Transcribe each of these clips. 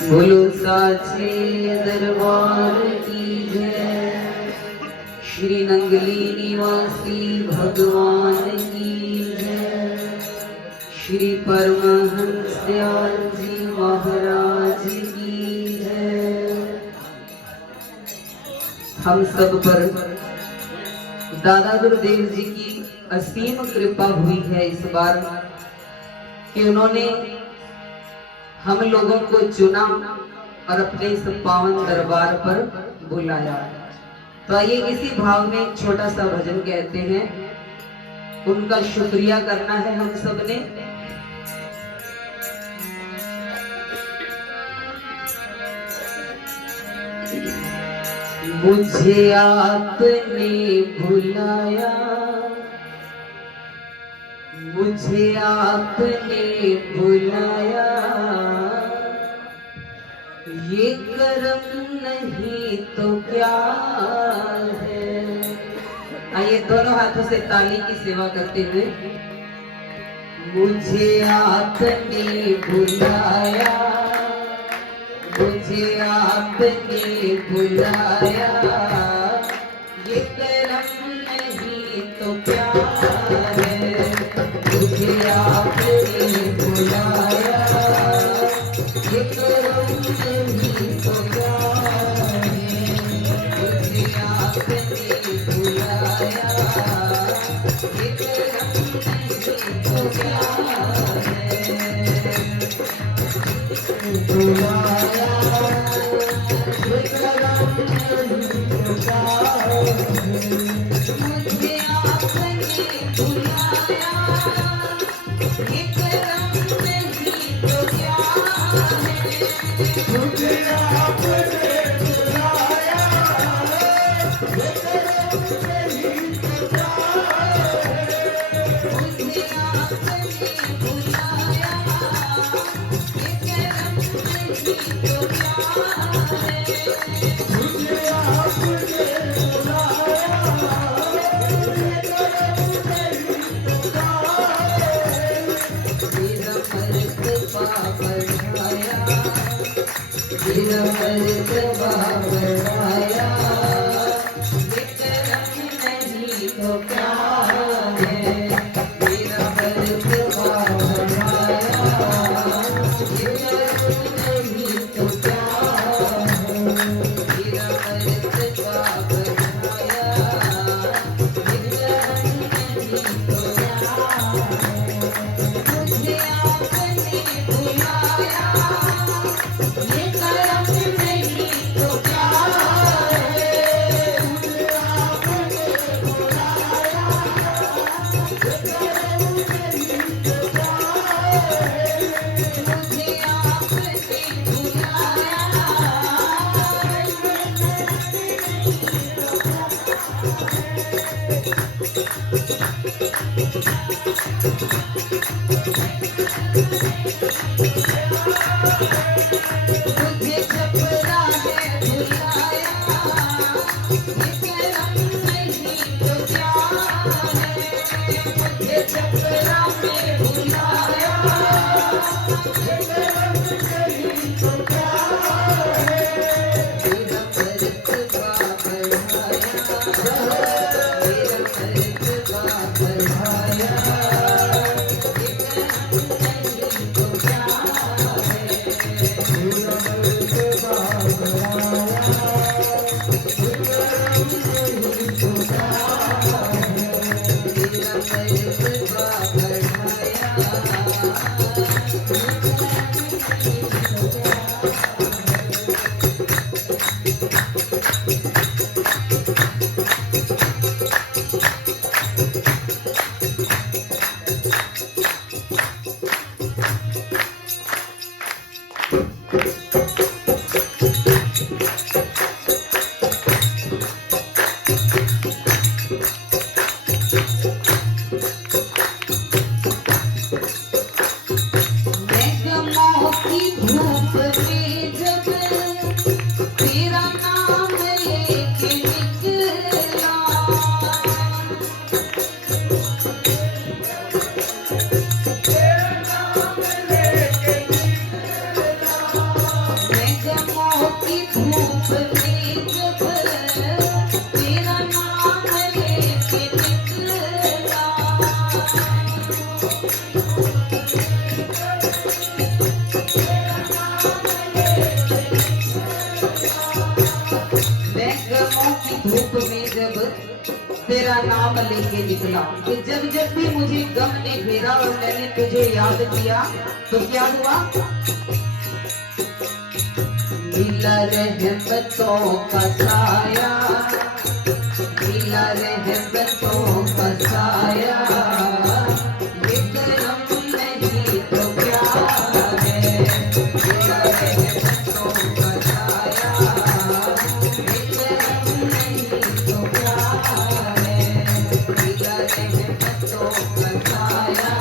बोलो साचे दरबार की जय। श्री नंगली निवासी भगवान की जय। श्री परमहंस दयाल जी महाराज की जय। हम सब पर दादा गुरुदेव जी की असीम कृपा हुई है इस बार कि उन्होंने हम लोगों को चुना और अपने इस पावन दरबार पर बुलाया। तो आइए इसी भाव में एक छोटा सा भजन कहते हैं, उनका शुक्रिया करना है हम सबने। मुझे आपने बुलाया, मुझे आपने बुलाया, ये करम नहीं तो क्या है। आइए दोनों हाथों से ताली की सेवा करते हुए। मुझे आपने बुलाया, मुझे आपने बुलाया, ये करम नहीं तो क्या है। मुझे आपने बुलाया, ये करम नहीं तो क्या है। मुझे आपने बुलाया, ये करम नहीं तो क्या है। बुलाया, ये करम नहीं तो क्या है। मुझे आपने बुलाया, ये करम नहीं तो क्या है। मुझे आपने बुलाया, ये करम नहीं तो क्या है। मुझे आपने बुलाया, ये करम नहीं तो क्या है। मुझे आपने मेरा मर्तबा बढ़ाया, ये करम नहीं तो क्या है। मेरा मर्तबा बढ़ाया, ये करम नहीं तो क्या है। मेरा मर्तबा बढ़ाया, ये करम नहीं तो क्या है। मुझे आपने बुलाया, ये करम नहीं तो क्या है। मुझे आपने बुलाया, ये करम नहीं तो क्या है। मुझे आपने बुलाया, मुझे छपरा में बुलाया, ये करम नहीं तो क्या है। मुझे छपरा में बुलाया, ये करम नहीं तो क्या है। मेरा मर्तबा बढ़ाया, मेरा मर्तबा बढ़ाया, ये करम नहीं तो क्या है। मेरा मर्तबा बढ़ाया, ये करम नहीं तो क्या है। मेरा मर्तबा बढ़ाया, तेरा नाम लेके निकला। कि जब जब भी मुझे गम ने घेरा और मैंने तुझे याद किया तो क्या हुआ? मिला रहमतों का साया, मिला रहमतों का साया, ये करम नहीं तो क्या है? मिला रहमतों का साया, ये करम नहीं तो क्या है? मिला रहमतों का साया,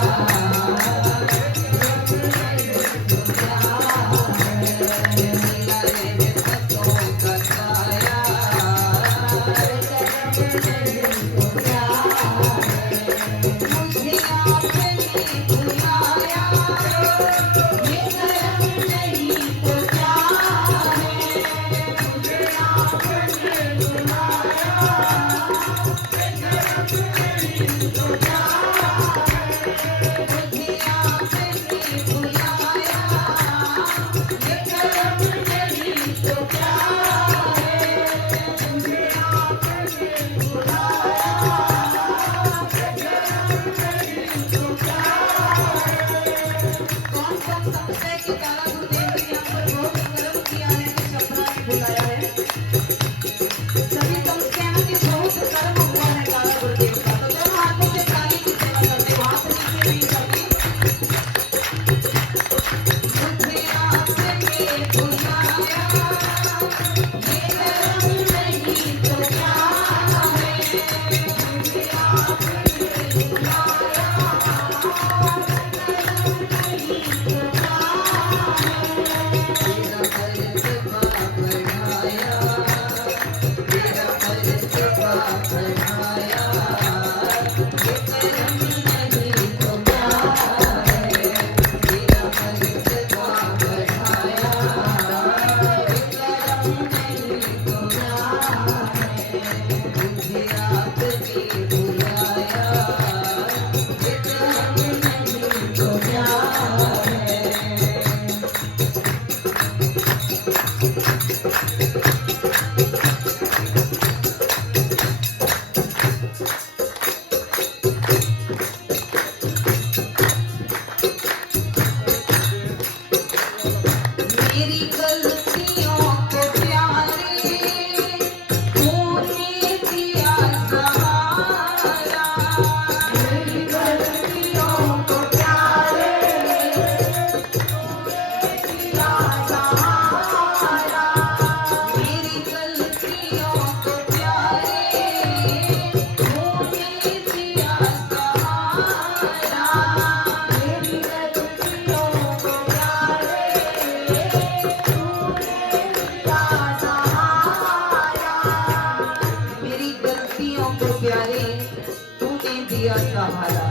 सहारा।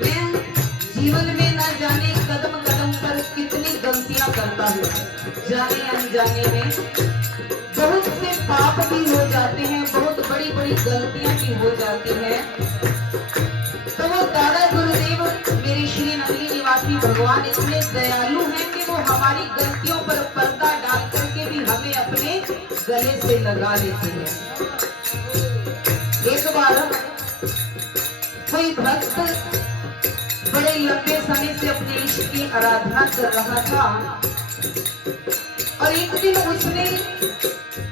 मैं जीवन में न जाने कदम कदम पर कितनी गलतियां करता हूँ, जाने अनजाने में बहुत से पाप भी हो जाते हैं, बहुत बड़ी बड़ी गलतियां भी हो जाती हैं। तो वो दादा गुरुदेव मेरे श्री नगरी निवासी भगवान इतने दयालु हैं कि वो हमारी गलतियों पर पर्दा डाल करके भी हमें अपने गले से लगा लेते हैं। एक बार कोई भक्त बड़े लंबे समय से अपने ईश्वर की आराधना कर रहा था और एक दिन उसने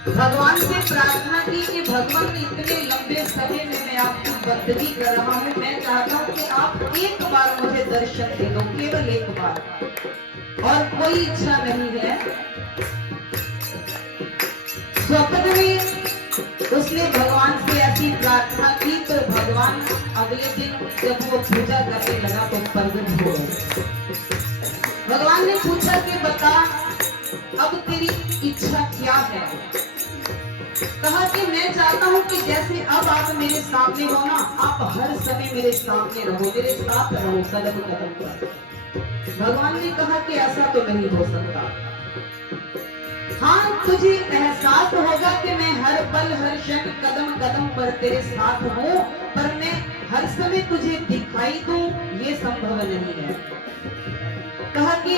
भगवान से प्रार्थना की कि भगवान इतने लंबे समय में मैं आपकी बंदगी कर रहा हूँ, मैं चाहता हूँ कि आप एक बार मुझे दर्शन दे दो, केवल एक बार, और कोई इच्छा नहीं है। स्वप्न में उसने भगवान से ऐसी प्रार्थना की तो भगवान अगले दिन जब वो पूजा करने लगा तो प्रकट हो गए। भगवान ने पूछा कि बता अब तेरी इच्छा क्या है। कहा कि मैं चाहता हूँ कि जैसे अब आप मेरे सामने हो ना, आप हर समय मेरे सामने रहो, मेरे साथ रहो कदम कदम पर। भगवान ने कहा कि ऐसा तो नहीं हो सकता। हाँ, तुझे एहसास होगा कि मैं हर पल हर क्षण कदम कदम पर तेरे साथ हूँ, पर मैं हर समय तुझे दिखाई दूं ये संभव नहीं है। कहा कि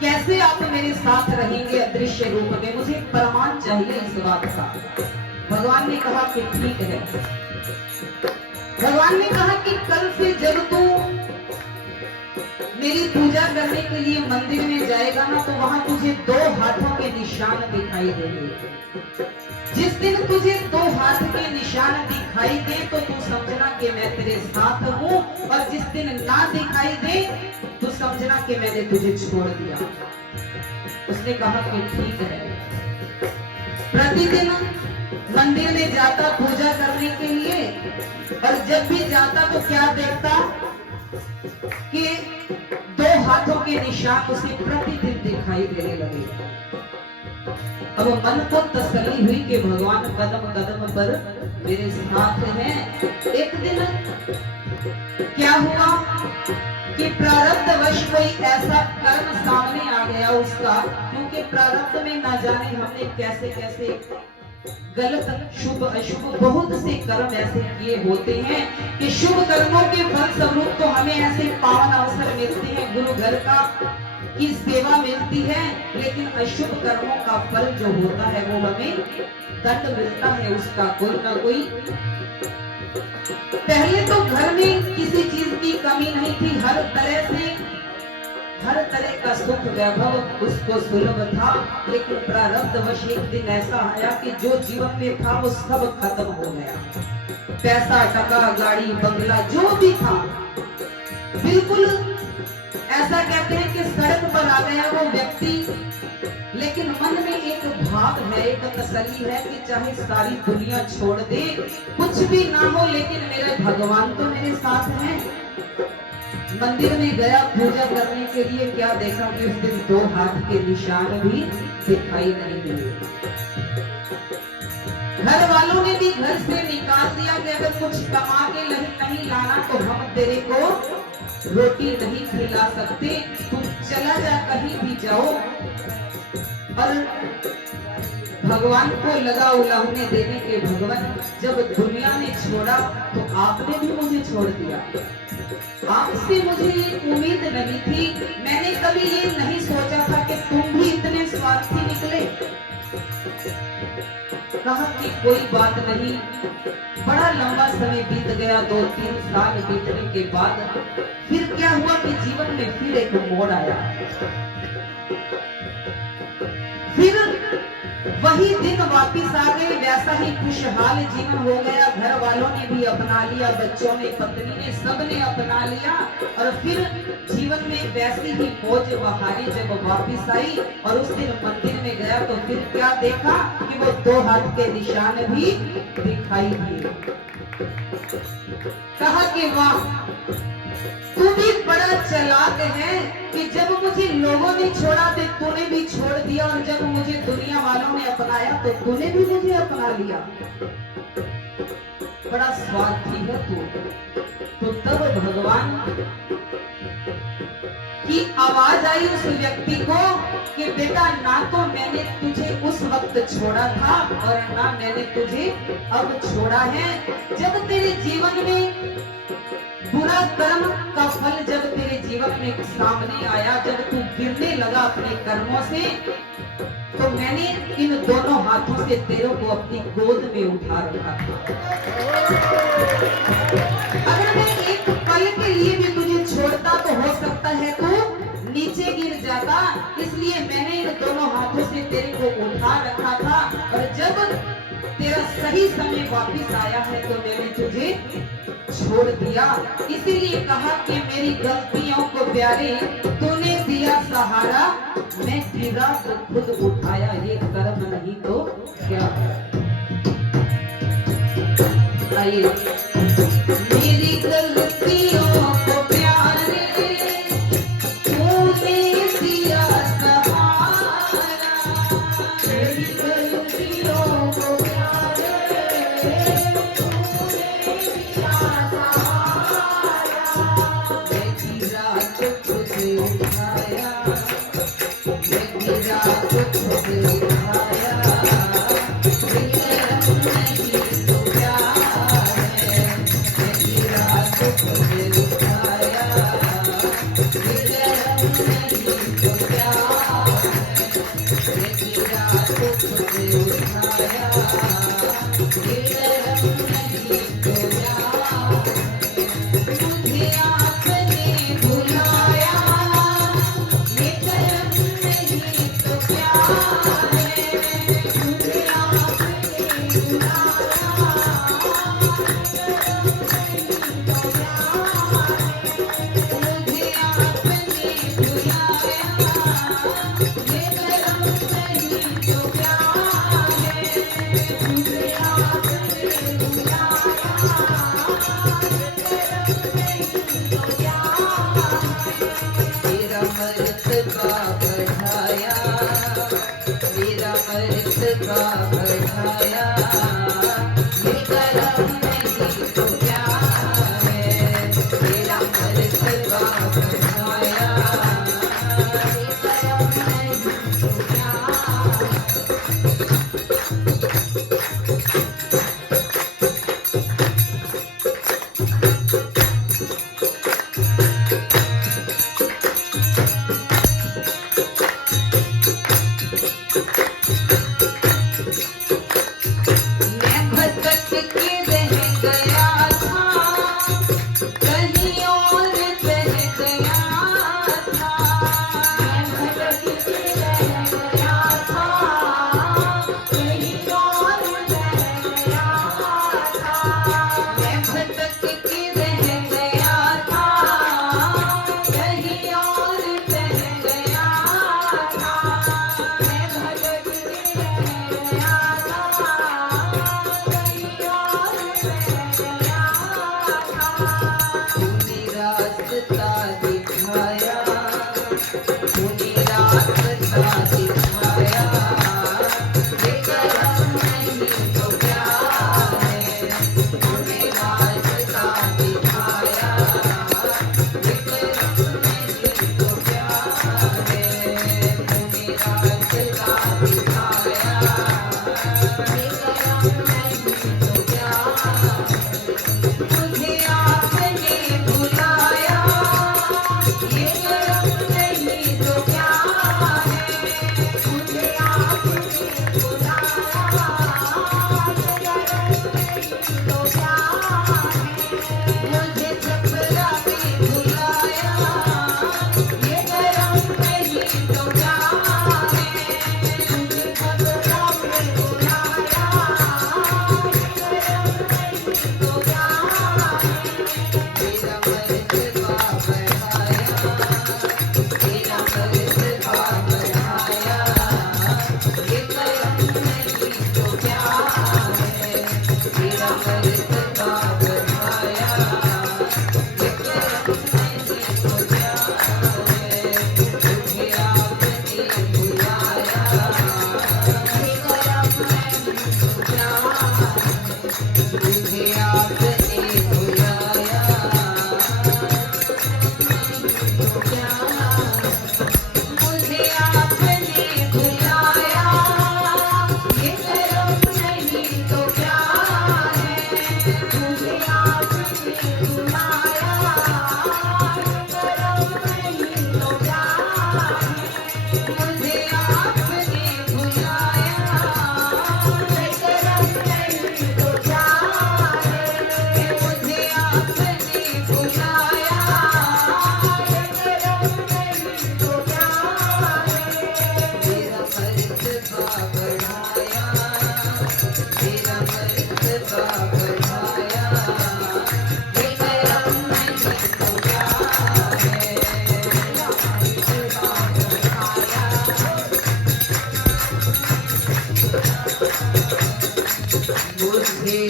कैसे आप मेरे साथ रहेंगे अदृश्य रूप में, मुझे प्रमाण चाहिए इस बात का। भगवान ने कहा कि ठीक है। भगवान ने कहा कि कल से जब तू मेरी पूजा करने के लिए मंदिर में जाएगा ना, तो वहां तुझे 2 हाथों के निशान दिखाई देंगे। जिस दिन तुझे 2 हाथ के निशान दिखाई दे तो तू समझना कि मैं तेरे साथ हूं, और जिस दिन ना दिखाई दे तो समझना कि मैंने तुझे छोड़ दिया। उसने कहा कि ठीक है। प्रतिदिन मंदिर में जाता पूजा करने के लिए, और जब भी जाता तो क्या देखता कि 2 हाथों के निशान उसे प्रतिदिन दिखाई देने लगे। अब मन को तसल्ली हुई कि भगवान कदम कदम पर मेरे साथ हैं। एक दिन क्या हुआ कि प्रारब्धवश कोई ऐसा कर्म सामने आ गया उसका, क्योंकि प्रारब्ध में ना जाने हमने कैसे कैसे गलत शुभ अशुभ बहुत से कर्म ऐसे किए होते हैं कि शुभ कर्मों के फल स्वरूप तो हमें ऐसे पावन अवसर मिलते हैं, गुरु घर का की सेवा मिलती है, लेकिन अशुभ कर्मों का फल जो होता है वो हमें दंड मिलता है उसका कोई ना कोई। पहले तो घर में किसी चीज की कमी नहीं थी, हर तरह का सुख वैभव उसको सुलभ था, लेकिन प्रारब्धवश एक दिन ऐसा आया कि जो जीवन में था वो सब खत्म हो गया। पैसा टका गाड़ी बंगला जो भी था बिल्कुल ऐसा कहते हैं कि सड़क पर आ गया वो व्यक्ति, लेकिन मन में एक भाव है, एक तसल्ली है कि चाहे सारी दुनिया छोड़ दे, कुछ भी ना हो, लेकिन मेरे भगवान तो मेरे साथ हैं। मंदिर में गया पूजा करने के लिए, क्या देखा कि उस दिन 2 हाथ के निशान भी दिखाई नहीं दिए। घर वालों ने भी घर से निकाल दिया कि अगर कुछ कमा के नहीं लाना तो हम तेरे को रोटी नहीं खिला सकते, तुम चला जा कहीं भी जाओ। और भगवान को लगा उलाहने देने के, भगवान जब दुनिया ने छोड़ा तो आपने भी मुझे छोड़ दिया, आपसे मुझे उम्मीद नहीं थी, मैंने कभी ये नहीं सोचा था कि तुम भी इतने स्वार्थी निकले। कहा कि कोई बात नहीं। बड़ा लंबा समय बीत गया, 2-3 साल बीतने के बाद फिर क्या हुआ कि जीवन में फिर एक मोड़ आया। फिर वही दिन वापिस आ गए, वैसा ही खुशहाल जीवन हो गया। घर वालों ने भी अपना लिया, बच्चों ने, पत्नी ने, सबने अपना लिया, और फिर जीवन में वैसी ही मौज बहारी जब वापिस आई और उस दिन मंदिर में गया तो फिर क्या देखा कि वो 2 हाथ के निशान भी दिखाई दिए। कहा कि वाह, तू भी बड़ा चालाक है कि जब मुझे लोगों ने छोड़ा तो तूने भी छोड़ दिया, और जब मुझे दुनिया वालों ने अपनाया तो तूने भी मुझे अपना लिया। बड़ा स्वार्थी है तू। तो तब भगवान की आवाज आई उस व्यक्ति को कि बेटा, ना तो मैंने तुझे उस वक्त छोड़ा था और ना मैंने तुझे अब छोड़ा है। जब तेरे जीवन में बुरा कर्म का फल जब तेरे जीवन में सामने आया, जब तू गिरने लगा अपने कर्मों से, तो मैंने इन दोनों हाथों से तेरे को अपनी गोद में उठा रखा था। अगर मैं एक पल के लिए भी तुझे छोड़ता तो हो सकता है तू नीचे गिर जाता, इसलिए मैंने इन दोनों हाथों से तेरे को उठा रखा था, और जब तेरा सही समय वापिस आया है तो मैंने तुझे छोड़ दिया। इसीलिए कहा कि मेरी गलतियों को प्यारे तूने दिया सहारा, मैं गिरा तो खुद उठाया, ये कर्म नहीं तो क्या। आइए, मेरी गलतियों को प्यारे तूने दिया सहारा, मेरी गलतियों को उठाया,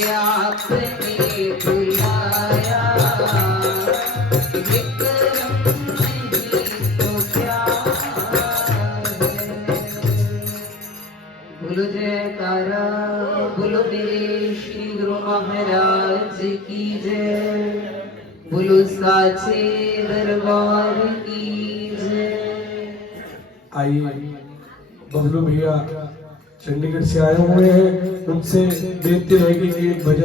आपने बुलाया, विक्रम नहीं तो क्या है। बोलो जयकारा, बोलो मेरे श्री गुरु महाराज की जय, बोलो साचे दरबार की जय। आइए बबलू भैया चंडीगढ़ से आए हुए हैं, उनसे बेनती रहेगी कि एक भजन